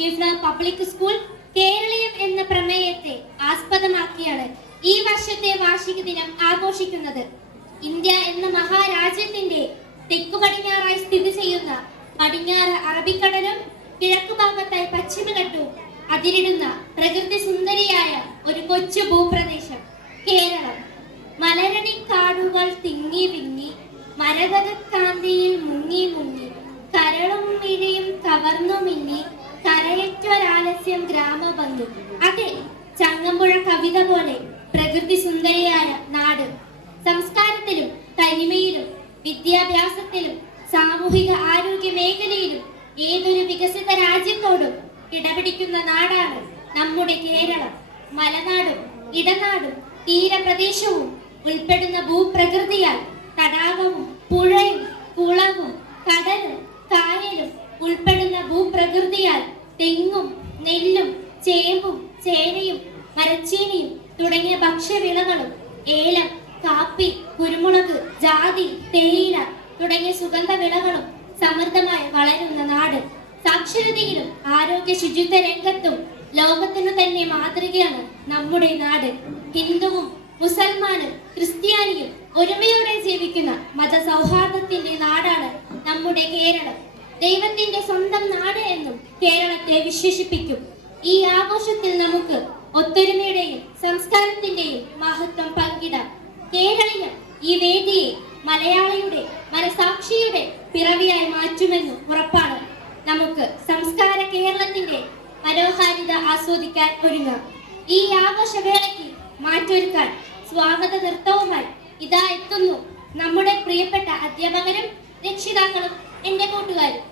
Public school Keraleeyam എന്ന പ്രമേയത്തെ ആസ്പദമാക്കിയാണ് ഈ വർഷത്തെ വാർഷിക ദിനം ആഘോഷിക്കുന്നത്. ഇന്ത്യ എന്ന മഹാരാജ്യത്തിന്റെ തെക്കു പടിഞ്ഞാറായി സ്ഥിതി ചെയ്യുന്ന പടിഞ്ഞാറ് അറബിക്കടലും കിഴക്കു ഭാഗത്തായി പശ്ചിമഘട്ടവും അതിരിടുന്ന പ്രകൃതി സുന്ദരിയായ ഒരു കൊച്ചു ഭൂപ്രദേശം കേരളം. മലരടി കാടുകൾ തിങ്ങി വിങ്ങി മരതകക്കാന്തിയിൽ മുങ്ങി മുങ്ങി കരളും മിഴിയും കവർന്നു മിന്നി കരയറ്റൊരാലസ്യം ഗ്രാമഭംഗി. അതെ, ചങ്ങമ്പുഴ കവിത പോലെ പ്രകൃതി സുന്ദരിയായ നാട്. സംസ്കാരത്തിലും തനിമയിലും വിദ്യാഭ്യാസത്തിലും സാമൂഹിക ആരോഗ്യ മേഖലയിലും ഏതൊരു വികസിത രാജ്യത്തോടും ഇടപിടിക്കുന്ന നാടാണ് നമ്മുടെ കേരളം. മലനാടും ഇടനാടും തീരപ്രദേശവും ഉൾപ്പെടുന്ന ഭൂപ്രകൃതിയാൽ തടാകവും പുഴയും കുളവും കടലും കായലും ഉൾപ്പെടുന്ന ഭൂപ്രകൃതിയാൽ തെങ്ങും നെല്ലും ചേമ്പും ചേനയും മരച്ചീനിയും തുടങ്ങിയ ഭക്ഷ്യവിളകളും ഏലം കാപ്പി കുരുമുളക് ജാതി തേയില തുടങ്ങിയ സുഗന്ധ വിളകളും സമൃദ്ധമായി വളരുന്ന നാട്. സാക്ഷരതയിലും ആരോഗ്യ ശുചിത്വ രംഗത്തും ലോകത്തിനു തന്നെ മാതൃകയാണ് നമ്മുടെ നാട്. ഹിന്ദുവും മുസൽമാനും ക്രിസ്ത്യാനിയും ഒരുമയോടെ ജീവിക്കുന്ന മതസൗഹാർദ്ദത്തിന്റെ നാടാണ് നമ്മുടെ കേരളം. ദൈവത്തിന്റെ സ്വന്തം നാട് എന്നും കേരളത്തെ വിശേഷിപ്പിക്കും. ഈ ആഘോഷത്തിൽ നമുക്ക് ഒത്തൊരുമയുടെയും സംസ്കാരത്തിന്റെയും മഹത്വം പങ്കിടാം. കേരളീയം ഈ വേദിയെ മലയാളിയുടെ മനസാക്ഷിയുടെ പിറവിയായി മാറ്റുമെന്നും ഉറപ്പാണ്. നമുക്ക് സംസ്കാര കേരളത്തിന്റെ മനോഹാരിത ആസ്വദിക്കാൻ ഒരുങ്ങാം. ഈ ആഘോഷവേളയ്ക്ക് മാറ്റൊരുക്കാൻ സ്വാഗത നൃത്തവുമായി ഇതാ എത്തുന്നു നമ്മുടെ പ്രിയപ്പെട്ട അധ്യാപകരും രക്ഷിതാക്കളും എന്റെ കൂട്ടുകാരും.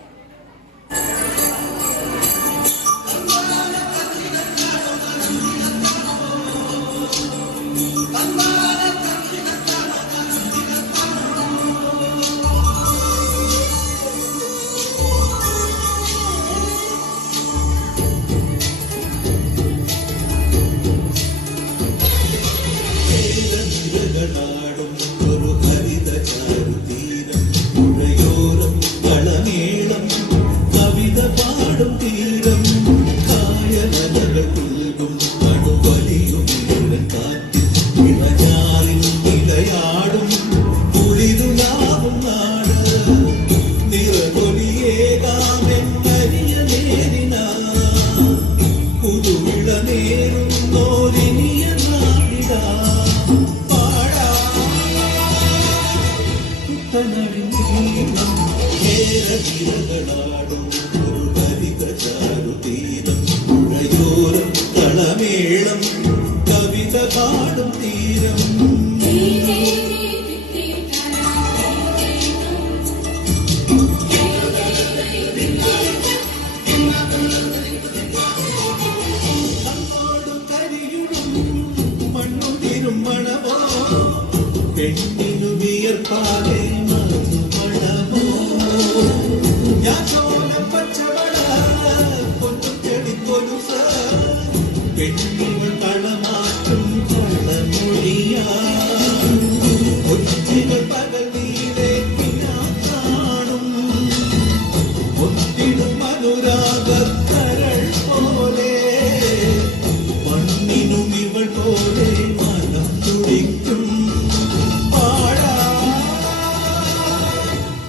കവിത പാടും തീരം മണ്ണും തീരും മണമോ പെണ്ണിനു വിയർപ്പാതെ മണമോ ഞാൻ പച്ചവട കൊണ്ടും ചെടിക്കൊലുസ പെണ്ണികൾ കളമാറ്റും കളമൊഴിയാ ഒച്ചികൾ പകൽ നീരെ കാണും ഒത്തിടും അനുരാഗ കരൾ പോലെ മണ്ണിനും ഇവൾ പോലെ മനം തുടിക്കും പാടാ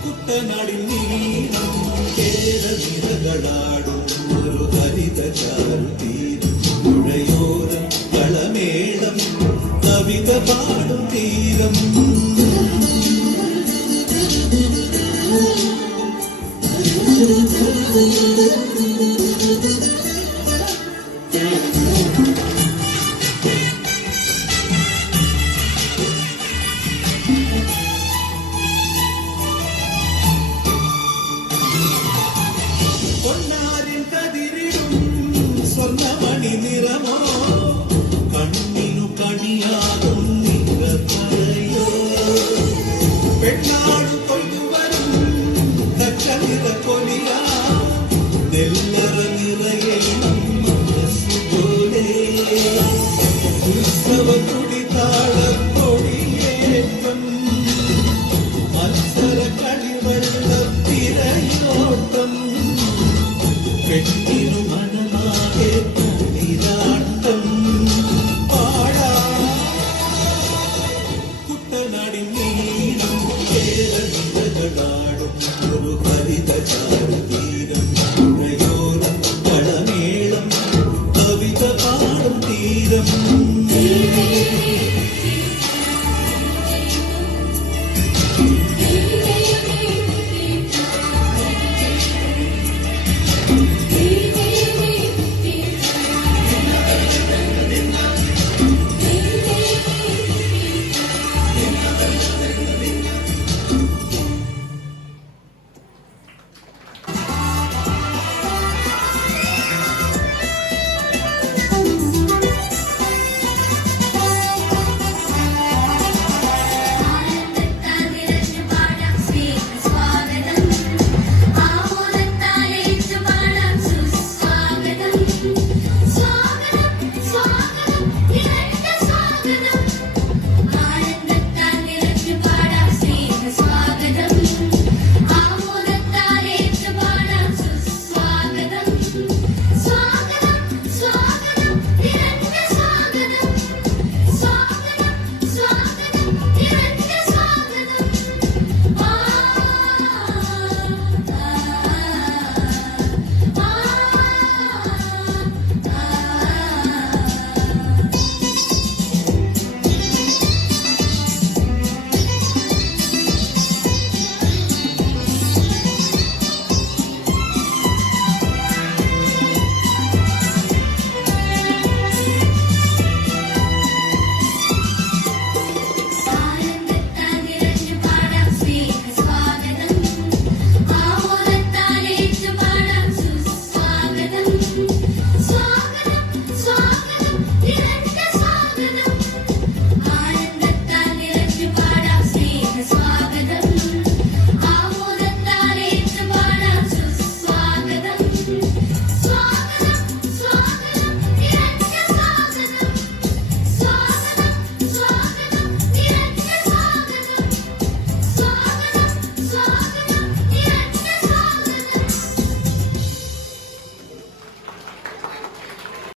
കുട്ടനാടിൽ നീളം കേരനിരകളാടും ഒരു ഹരിത ചാരുതീരം പുഴയോരം കളമേളം കവിത പാടും തീരം പൊന്നാരിൻ കതിരിടും സ്വർണ്ണമണി നിറമോ